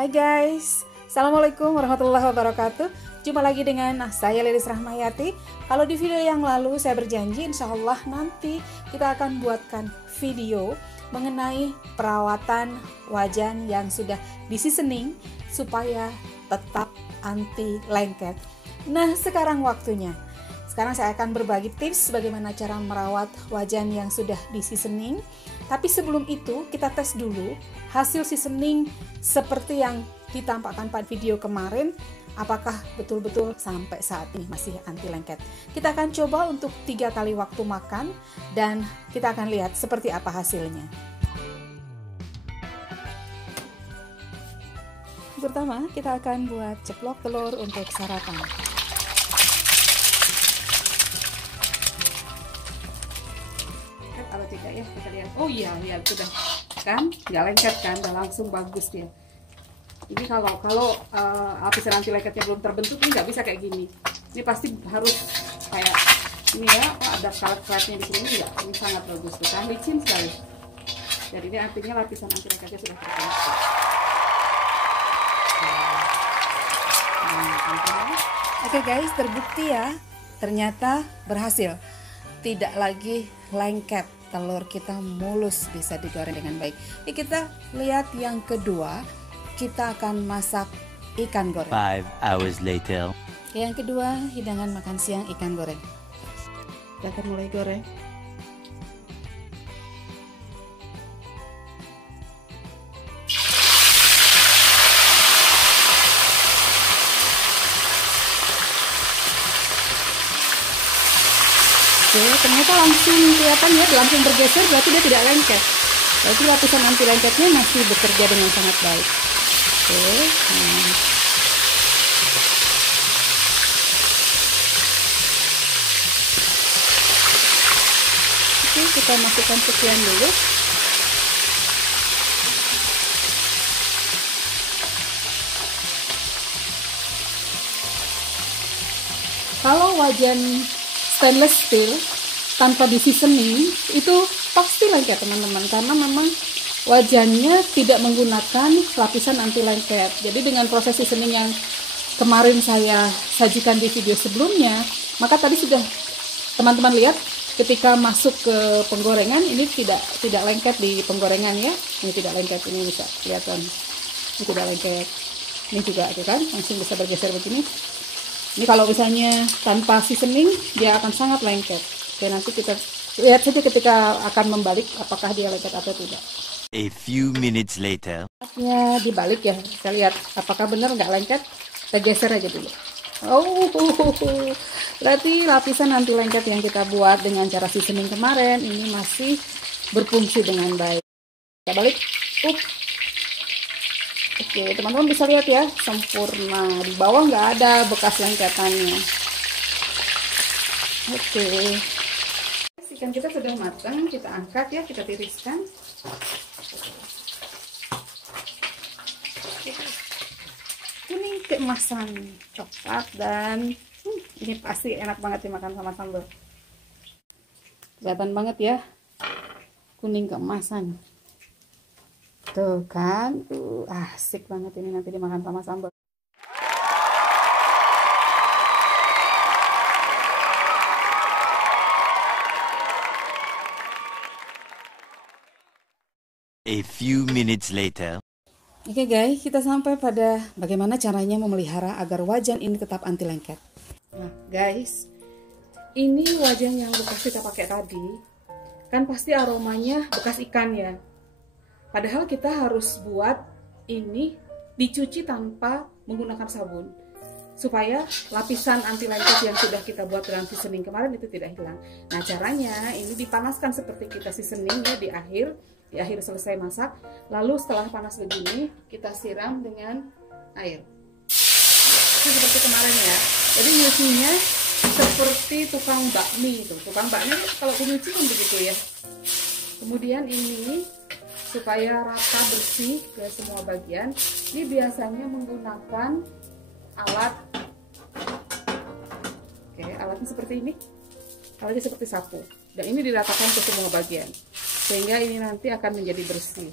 Hai guys, Assalamualaikum warahmatullahi wabarakatuh. Jumpa lagi dengan saya Lilis Rahmayati. Kalau di video yang lalu saya berjanji insya Allah nanti kita akan buatkan video mengenai perawatan wajan yang sudah di seasoning supaya tetap anti lengket. Nah sekarang waktunya. Sekarang saya akan berbagi tips bagaimana cara merawat wajan yang sudah di seasoning. Tapi sebelum itu kita tes dulu hasil seasoning seperti yang ditampakkan pada video kemarin. Apakah betul-betul sampai saat ini masih anti lengket. Kita akan coba untuk 3 kali waktu makan dan kita akan lihat seperti apa hasilnya. Pertama kita akan buat ceplok telur untuk sarapan. Kalau tidak ya kita lihat, oh iya sudah kan nggak lengket kan, udah langsung bagus dia. Ini kalau lapisan anti lengketnya belum terbentuk ini nggak bisa kayak gini. Ini pasti harus kayak ini ya. Oh, ada karet-karetnya di sini ya. Ini sangat bagus tuh kan, licin sekali. Jadi ini artinya lapisan anti lengketnya sudah terbentuk. Oke guys, terbukti ya, ternyata berhasil. Tidak lagi lengket, telur kita mulus, bisa digoreng dengan baik. Ini kita lihat yang kedua, kita akan masak ikan goreng. 5 hours later. Yang kedua, hidangan makan siang ikan goreng. Kita akan mulai goreng. Oke, ternyata langsung kelihatan ya, langsung bergeser, berarti dia tidak lengket. Berarti lapisan anti lengketnya masih bekerja dengan sangat baik. Oke, Oke, kita masukkan sekian dulu. Kalau wajan stainless steel tanpa di seasoning itu pasti lengket teman-teman, karena memang wajannya tidak menggunakan lapisan anti lengket. Jadi dengan proses seasoning yang kemarin saya sajikan di video sebelumnya, maka tadi sudah teman-teman lihat ketika masuk ke penggorengan ini tidak lengket di penggorengan ya. Ini tidak lengket, ini bisa kelihatan. Ini tidak lengket. Ini juga itu kan langsung bisa bergeser begini. Ini kalau misalnya tanpa seasoning dia akan sangat lengket. Oke, nanti kita lihat saja ketika akan membalik apakah dia lengket atau tidak. A few minutes later. Ya dibalik ya, kita lihat apakah benar nggak lengket. Kita geser aja dulu. Oh, berarti lapisan anti lengket yang kita buat dengan cara seasoning kemarin ini masih berfungsi dengan baik. Kita balik. Oke, teman-teman bisa lihat ya, sempurna. Di bawah nggak ada bekas lengketannya. Oke. Ikan kita sudah matang, kita angkat ya, kita tiriskan. Kuning keemasan coklat dan ini pasti enak banget dimakan sama sambal. Kelihatan banget ya, kuning keemasan. Tuh kan, asik banget ini nanti dimakan sama sambal. A few minutes later. Oke guys, kita sampai pada bagaimana caranya memelihara agar wajan ini tetap anti lengket. Nah guys, ini wajan yang bekas kita pakai tadi, kan pasti aromanya bekas ikan ya. Padahal kita harus buat ini dicuci tanpa menggunakan sabun, supaya lapisan anti lengket yang sudah kita buat dengan seasoning kemarin itu tidak hilang. Nah caranya ini dipanaskan seperti kita seasoning ya di akhir selesai masak. Lalu setelah panas begini kita siram dengan air. Ini seperti kemarin ya. Jadi nyucinya seperti tukang bakmi itu. Tukang bakmi kalau nyuci kan begitu ya. Kemudian ini supaya rata bersih ke semua bagian, ini biasanya menggunakan alat. Oke, alatnya seperti ini. Alatnya seperti sapu. Dan ini diratakan ke semua bagian, sehingga ini nanti akan menjadi bersih.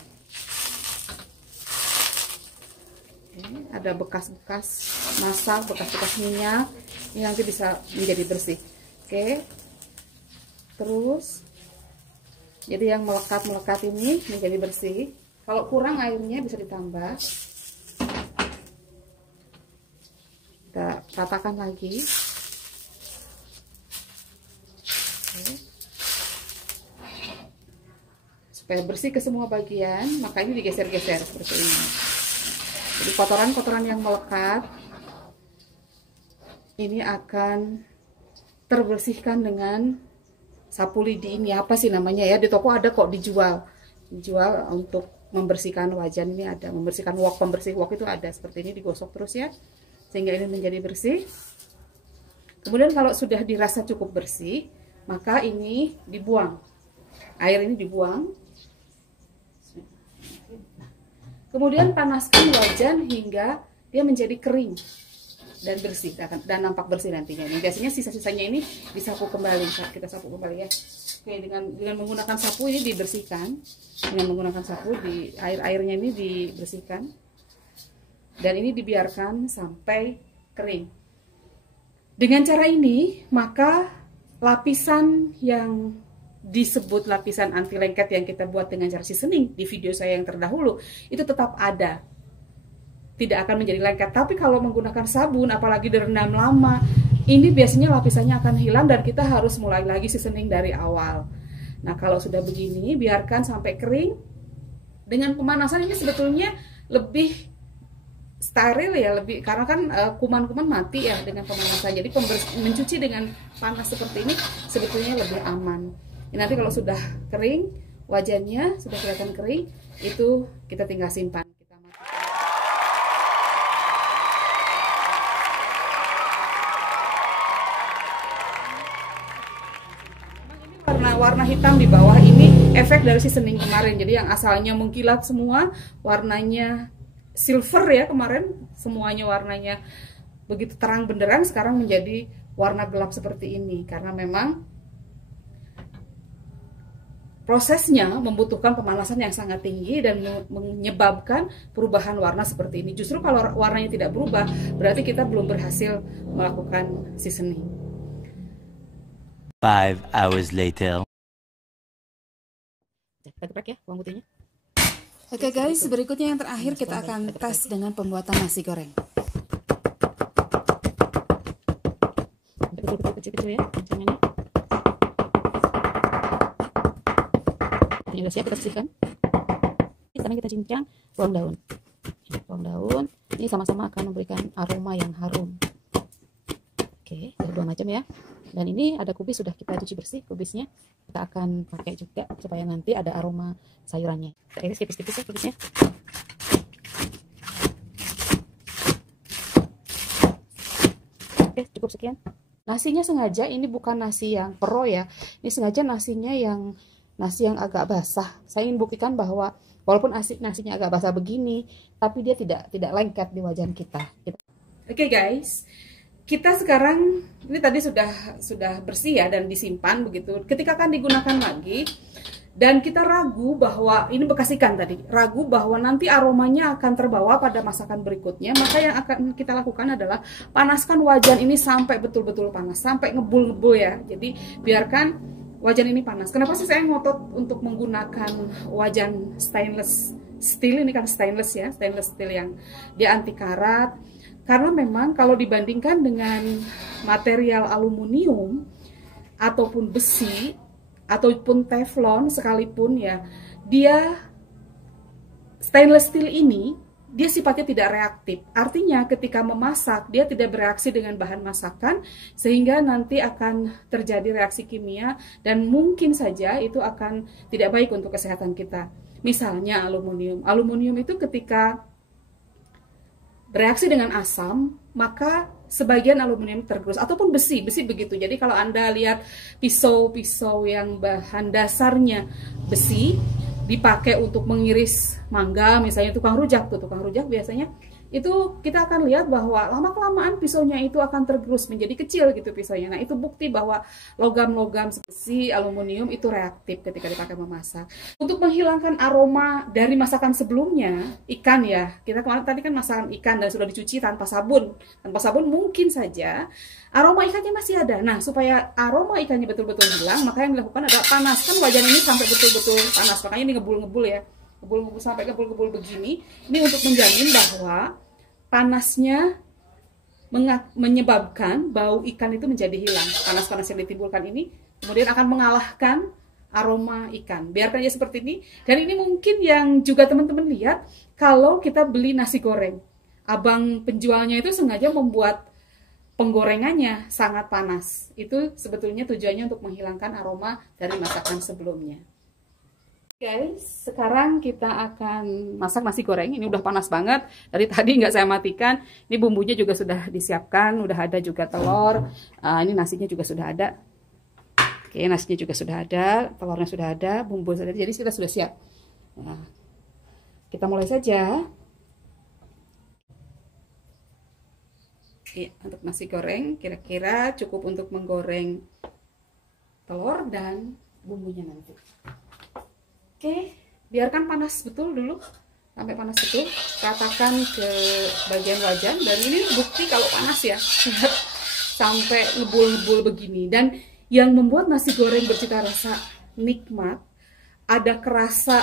Ada bekas-bekas masak, bekas-bekas minyak, ini nanti bisa menjadi bersih. Oke, terus jadi yang melekat-melekat ini menjadi bersih. Kalau kurang airnya bisa ditambah. Kita ratakan lagi. Oke. Supaya bersih ke semua bagian, maka ini digeser-geser seperti ini. Jadi kotoran-kotoran yang melekat ini akan terbersihkan dengan sapu lidi ini. Apa sih namanya ya? Di toko ada kok dijual untuk membersihkan wajan. Ini ada membersihkan wok, pembersih wok itu ada seperti ini, digosok terus ya sehingga ini menjadi bersih. Kemudian kalau sudah dirasa cukup bersih, maka ini dibuang. Air ini dibuang. Kemudian panaskan wajan hingga dia menjadi kering dan bersih dan nampak bersih nantinya. Ini biasanya sisa-sisanya ini disapu kembali. Kita sapu kembali ya. Oke, dengan menggunakan sapu ini dibersihkan. Dengan menggunakan sapu di air-airnya ini dibersihkan. Dan ini dibiarkan sampai kering. Dengan cara ini, maka lapisan yang disebut lapisan anti lengket yang kita buat dengan cara seasoning di video saya yang terdahulu itu tetap ada, tidak akan menjadi lengket. Tapi kalau menggunakan sabun, apalagi direndam lama, ini biasanya lapisannya akan hilang dan kita harus mulai lagi seasoning dari awal. Nah, kalau sudah begini, biarkan sampai kering. Dengan pemanasan ini sebetulnya lebih steril ya, lebih karena kan kuman-kuman mati ya dengan pemanasan. Jadi mencuci dengan panas seperti ini sebetulnya lebih aman. Nanti kalau sudah kering, wajannya sudah kelihatan kering, itu kita tinggal simpan. Kita matikan. Ini warna hitam di bawah ini efek dari seasoning kemarin. Jadi yang asalnya mengkilat semua, warnanya silver ya kemarin, semuanya warnanya begitu terang benderang, sekarang menjadi warna gelap seperti ini karena memang prosesnya membutuhkan pemanasan yang sangat tinggi dan menyebabkan perubahan warna seperti ini. Justru kalau warnanya tidak berubah, berarti kita belum berhasil melakukan seasoning. 5 hours later. Kita geprek ya bawang putihnya. Oke guys, berikutnya yang terakhir kita akan tes dengan pembuatan nasi goreng. Kecil-kecil ya, rancangannya. Ini udah siap, kita bersihkan. Sekarang kita cincang bawang daun. Bawang daun ini sama-sama akan memberikan aroma yang harum. Oke, ada 2 macam ya. Dan ini ada kubis sudah kita cuci bersih kubisnya. Kita akan pakai juga supaya nanti ada aroma sayurannya. Kita iris tipis-tipis ya kubisnya. Oke, cukup sekian. Nasinya sengaja ini bukan nasi yang pro ya. Ini sengaja nasinya yang nasi yang agak basah. Saya ingin buktikan bahwa walaupun nasinya agak basah begini, tapi dia tidak lengket di wajan kita. Oke guys, kita sekarang ini tadi sudah bersih ya dan disimpan begitu. Ketika akan digunakan lagi dan kita ragu bahwa ini bekas ikan tadi, ragu bahwa nanti aromanya akan terbawa pada masakan berikutnya, maka yang akan kita lakukan adalah panaskan wajan ini sampai betul-betul panas, sampai ngebul-ngebul ya. Jadi biarkan wajan ini panas. Kenapa sih saya ngotot untuk menggunakan wajan stainless steel ini? Kan stainless ya, stainless steel yang dia anti karat. Karena memang kalau dibandingkan dengan material aluminium ataupun besi ataupun teflon sekalipun ya, dia stainless steel ini dia sifatnya tidak reaktif. Artinya ketika memasak dia tidak bereaksi dengan bahan masakan sehingga nanti akan terjadi reaksi kimia dan mungkin saja itu akan tidak baik untuk kesehatan kita. Misalnya aluminium. Aluminium itu ketika bereaksi dengan asam, maka sebagian aluminium tergerus ataupun besi begitu. Jadi kalau Anda lihat pisau-pisau yang bahan dasarnya besi dipakai untuk mengiris mangga, misalnya tukang rujak biasanya itu kita akan lihat bahwa lama-kelamaan pisaunya itu akan tergerus menjadi kecil gitu pisaunya. Nah, itu bukti bahwa logam-logam seperti aluminium itu reaktif ketika dipakai memasak. Untuk menghilangkan aroma dari masakan sebelumnya, ikan ya, kita kemarin tadi kan masakan ikan dan sudah dicuci tanpa sabun. Tanpa sabun mungkin saja aroma ikannya masih ada. Nah, supaya aroma ikannya betul-betul hilang, maka yang dilakukan adalah panaskan wajan ini sampai betul-betul panas. Makanya ini ngebul-ngebul ya. Ngebul-ngebul sampai ngebul-ngebul begini. Ini untuk menjamin bahwa panasnya menyebabkan bau ikan itu menjadi hilang. Panas-panas yang ditimbulkan ini kemudian akan mengalahkan aroma ikan. Biarkan aja seperti ini. Dan ini mungkin yang juga teman-teman lihat kalau kita beli nasi goreng. Abang penjualnya itu sengaja membuat penggorengannya sangat panas. Itu sebetulnya tujuannya untuk menghilangkan aroma dari masakan sebelumnya. Guys, sekarang kita akan masak nasi goreng. Ini udah panas banget. Dari tadi nggak saya matikan. Ini bumbunya juga sudah disiapkan. Udah ada juga telur. Ini nasinya juga sudah ada. Oke, nasinya juga sudah ada. Telurnya sudah ada. Bumbu sudah ada. Jadi kita sudah siap. Nah, kita mulai saja. Oke, untuk nasi goreng kira-kira cukup untuk menggoreng telur dan bumbunya nanti. Oke, biarkan panas betul dulu, sampai panas betul. Ratakan ke bagian wajan, dan ini bukti kalau panas ya, sampai ngebul-ngebul begini. Dan yang membuat nasi goreng bercita rasa nikmat, ada kerasa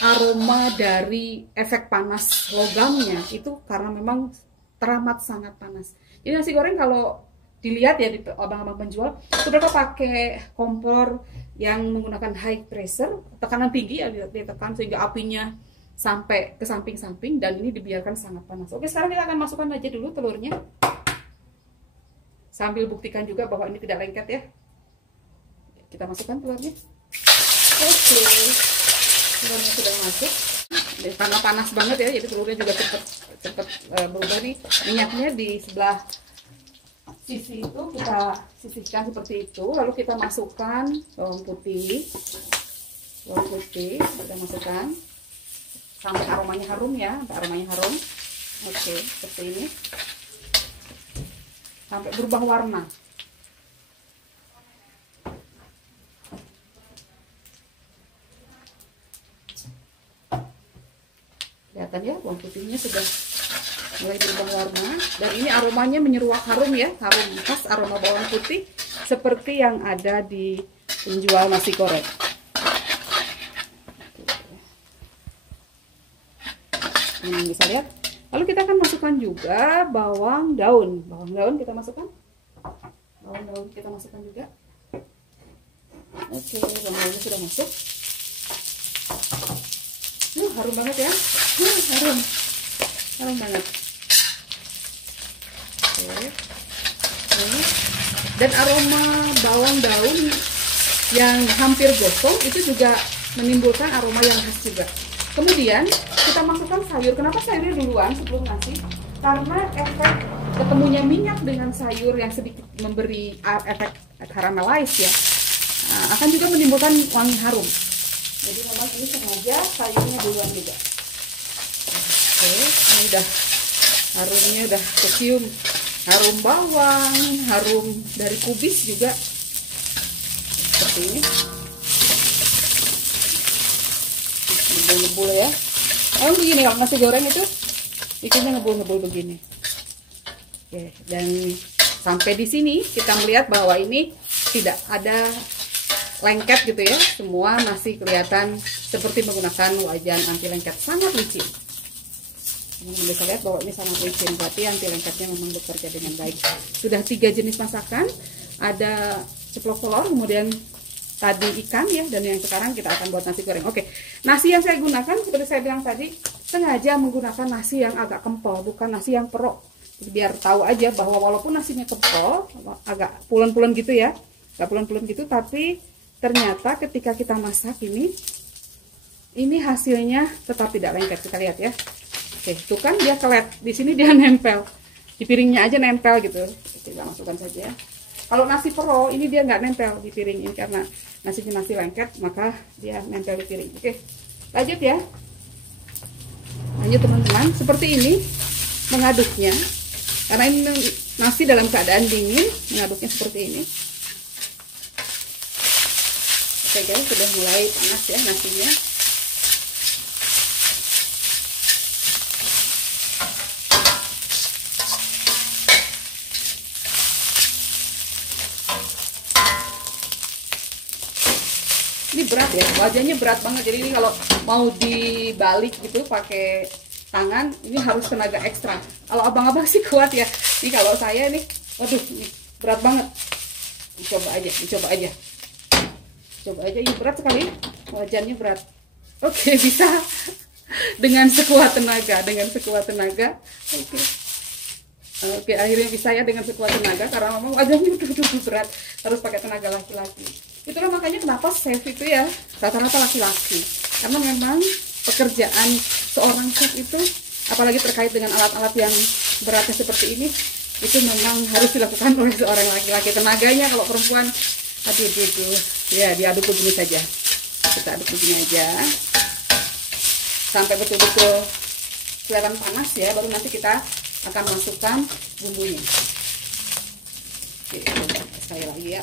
aroma dari efek panas logamnya, itu karena memang teramat sangat panas. Jadi nasi goreng kalau dilihat ya di abang-abang penjual, itu mereka pakai kompor yang menggunakan high pressure, tekanan tinggi ya, ditekan sehingga apinya sampai ke samping-samping, dan ini dibiarkan sangat panas. Oke, sekarang kita akan masukkan aja dulu telurnya, sambil buktikan juga bahwa ini tidak lengket ya. Kita masukkan telurnya. Oke, telurnya sudah masuk. Karena panas banget ya, jadi telurnya juga cepat berubah nih. Minyaknya di sebelah sisi itu kita sisihkan seperti itu, lalu kita masukkan bawang putih kita masukkan sampai aromanya harum ya, sampai aromanya harum. Oke, seperti ini sampai berubah warna. Kelihatan ya, bawang putihnya sudah mulai berubah warna, dan ini aromanya menyeruak harum ya, harum khas aroma bawang putih seperti yang ada di penjual nasi goreng. Ini bisa lihat. Lalu kita akan masukkan juga bawang daun kita masukkan, juga. Oke, bawang daunnya sudah masuk. Harum banget ya, harum banget. Dan aroma bawang daun yang hampir gosong itu juga menimbulkan aroma yang khas juga. Kemudian kita masukkan sayur. Kenapa sayurnya duluan sebelum nasi? Karena efek ketemunya minyak dengan sayur yang sedikit memberi efek caramelize ya, akan juga menimbulkan wangi harum. Jadi memang ini sengaja sayurnya duluan juga. Oke, ini udah harumnya udah kecium, harum bawang, harum dari kubis juga seperti ini. Ngebul-ngebul ya. Emang begini kalau nasi goreng itu bikinnya ngebul-ngebul begini. Oke, dan sampai di sini kita melihat bahwa ini tidak ada lengket gitu ya. Semua masih kelihatan seperti menggunakan wajan anti lengket, sangat licin. Teman-teman bisa lihat bahwa ini sangat licin, berarti anti lengketnya memang bekerja dengan baik. Sudah 3 jenis masakan, ada ceplok telur, kemudian tadi ikan ya, dan yang sekarang kita akan buat nasi goreng. Oke, nasi yang saya gunakan seperti saya bilang tadi, sengaja menggunakan nasi yang agak kempol, bukan nasi yang perok. Biar tahu aja bahwa walaupun nasinya kempol, agak pulen-pulen gitu ya, agak pulen-pulen gitu, tapi ternyata ketika kita masak ini hasilnya tetap tidak lengket. Kita lihat ya. Oke, itu kan dia kelet, di sini dia nempel, di piringnya aja nempel gitu. Kita masukkan saja. Kalau nasi pro ini dia nggak nempel di piring ini karena nasinya nasi lengket, maka dia nempel di piring. Oke, lanjut ya. Lanjut teman-teman, seperti ini mengaduknya. Karena ini nasi dalam keadaan dingin, mengaduknya seperti ini. Oke guys, sudah mulai panas ya nasinya. Ini berat ya, wajahnya berat banget. Jadi ini kalau mau dibalik gitu pakai tangan, ini harus tenaga ekstra. Kalau abang-abang sih kuat ya. Ini kalau saya nih, waduh, ini berat banget. Coba aja, ini berat sekali. Wajannya berat. Oke, bisa dengan sekuat tenaga, Oke, akhirnya bisa ya dengan sekuat tenaga, karena memang wajahnya udah berat, harus pakai tenaga laki-laki. Itulah makanya kenapa chef itu ya rata-rata laki-laki, karena memang pekerjaan seorang chef itu, apalagi terkait dengan alat-alat yang beratnya seperti ini, itu memang harus dilakukan oleh seorang laki-laki. Tenaganya kalau perempuan, aduh, ya diaduk begini saja, kita aduk begini aja sampai betul-betul kelihatan panas ya, baru nanti kita akan masukkan bumbunya. Oke, sekali lagi ya.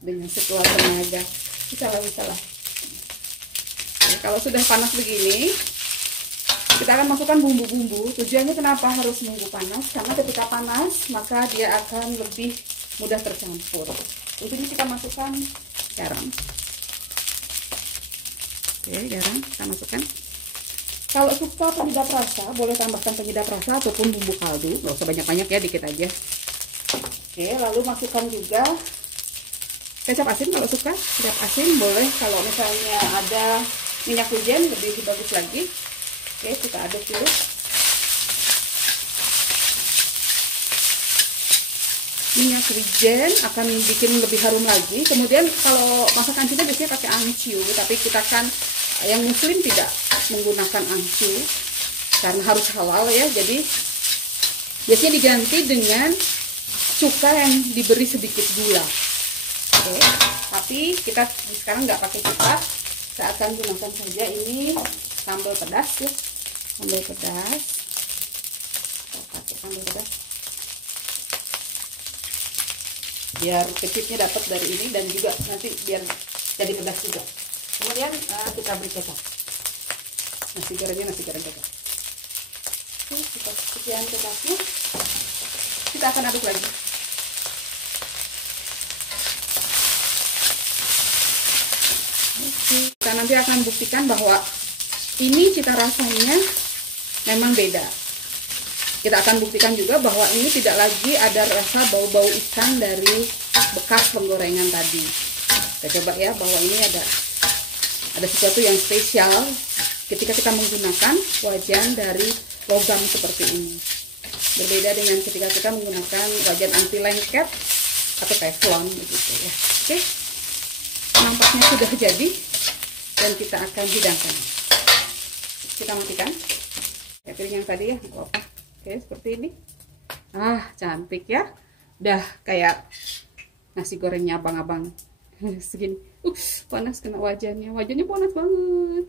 Dengan sekuat tenaga, bisa lah. Oke, kalau sudah panas begini, kita akan masukkan bumbu-bumbu. Tujuannya kenapa harus nunggu panas? Karena ketika panas maka dia akan lebih mudah tercampur. Untuk ini kita masukkan garam. Oke, garam kita masukkan. Kalau suka penyedap rasa, boleh tambahkan penyedap rasa ataupun bumbu kaldu. Nggak usah banyak-banyak ya, dikit aja. Oke, lalu masukkan juga kecap asin. Kalau suka kecap asin boleh. Kalau misalnya ada minyak wijen lebih bagus lagi. Oke, kita aduk dulu. Minyak wijen akan bikin lebih harum lagi. Kemudian kalau masakan kita biasanya pakai angcu, tapi kita kan yang muslim tidak menggunakan angcu karena harus halal ya. Jadi biasanya diganti dengan cuka yang diberi sedikit gula. Oke, tapi kita sekarang nggak pakai cuka, kita akan gunakan saja ini sambal pedas ya, sambal pedas. Pakai sambal pedas biar kecipnya dapat dari ini, dan juga nanti biar jadi pedas juga. Kemudian kita beri kecap, nasi goreng kecap. Kita sekian kecapnya, kita akan aduk lagi. Kita nanti akan buktikan bahwa ini cita rasanya memang beda. Kita akan buktikan juga bahwa ini tidak lagi ada rasa bau-bau ikan dari bekas penggorengan tadi. Kita coba ya, bahwa ini ada sesuatu yang spesial ketika kita menggunakan wajan dari logam seperti ini. Berbeda dengan ketika kita menggunakan wajan anti lengket atau teflon begitu ya. Oke, nampaknya sudah jadi dan kita akan hidangkan. Kita matikan ya piring yang tadi ya, nggak apa-apa. Oke, seperti ini. Cantik ya. Udah kayak nasi gorengnya abang-abang segini. Panas kena wajahnya. Wajahnya panas banget.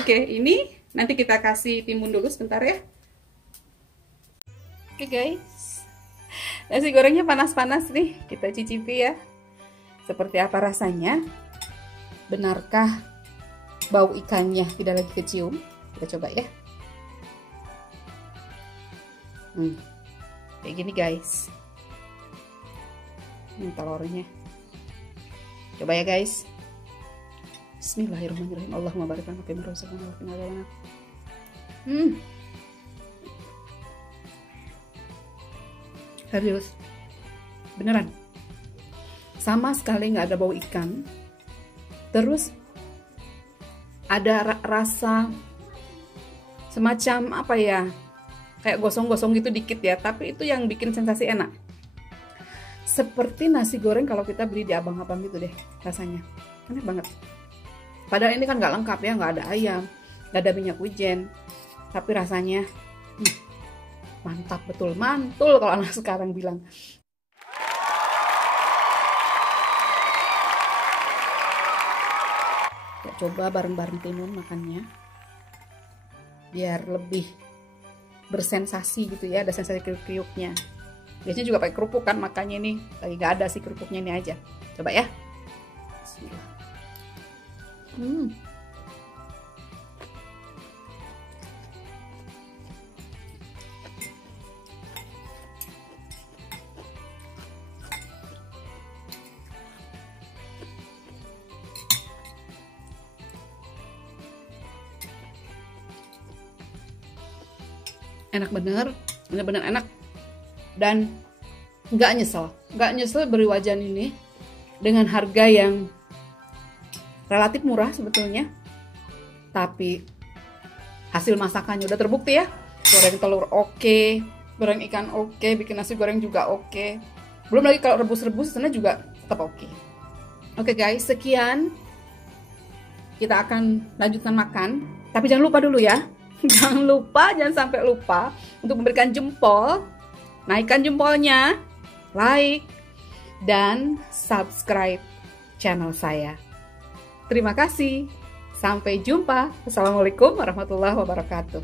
Oke, ini nanti kita kasih timun dulu sebentar ya. Oke guys, nasi gorengnya panas-panas nih. Kita cicipi ya. Seperti apa rasanya? Benarkah bau ikannya tidak lagi kecium? Kita coba ya. Kayak gini guys. Ini telurnya. Coba ya guys. Bismillahirrahmanirrahim. Allahumma barik lana fi ma razaqtana wa qina adzabannar. Serius. Beneran. Sama sekali nggak ada bau ikan. Terus ada rasa semacam apa ya? Kayak gosong-gosong gitu dikit ya, tapi itu yang bikin sensasi enak. Seperti nasi goreng kalau kita beli di abang-abang gitu deh rasanya. Enak banget. Padahal ini kan nggak lengkap ya, nggak ada ayam, nggak ada minyak wijen. Tapi rasanya mantap betul, mantul kalau anak sekarang bilang. Ya, coba bareng-bareng Timun makannya. Biar lebih bersensasi gitu ya, ada sensasi kriuk-kriuknya. Biasanya juga pakai kerupuk kan makannya nih. Lagi nggak ada sih kerupuknya, ini aja. Coba ya. Bismillah. Enak bener-bener enak, dan nggak nyesel beri wajan ini dengan harga yang relatif murah sebetulnya, tapi hasil masakannya udah terbukti ya. Goreng telur oke, goreng ikan oke, bikin nasi goreng juga oke, belum lagi kalau rebus-rebus sana juga tetap oke. Oke guys, sekian, kita akan lanjutkan makan, tapi jangan lupa dulu ya. Jangan sampai lupa untuk memberikan jempol, naikkan jempolnya, like, dan subscribe channel saya. Terima kasih. Sampai jumpa. Assalamualaikum warahmatullahi wabarakatuh.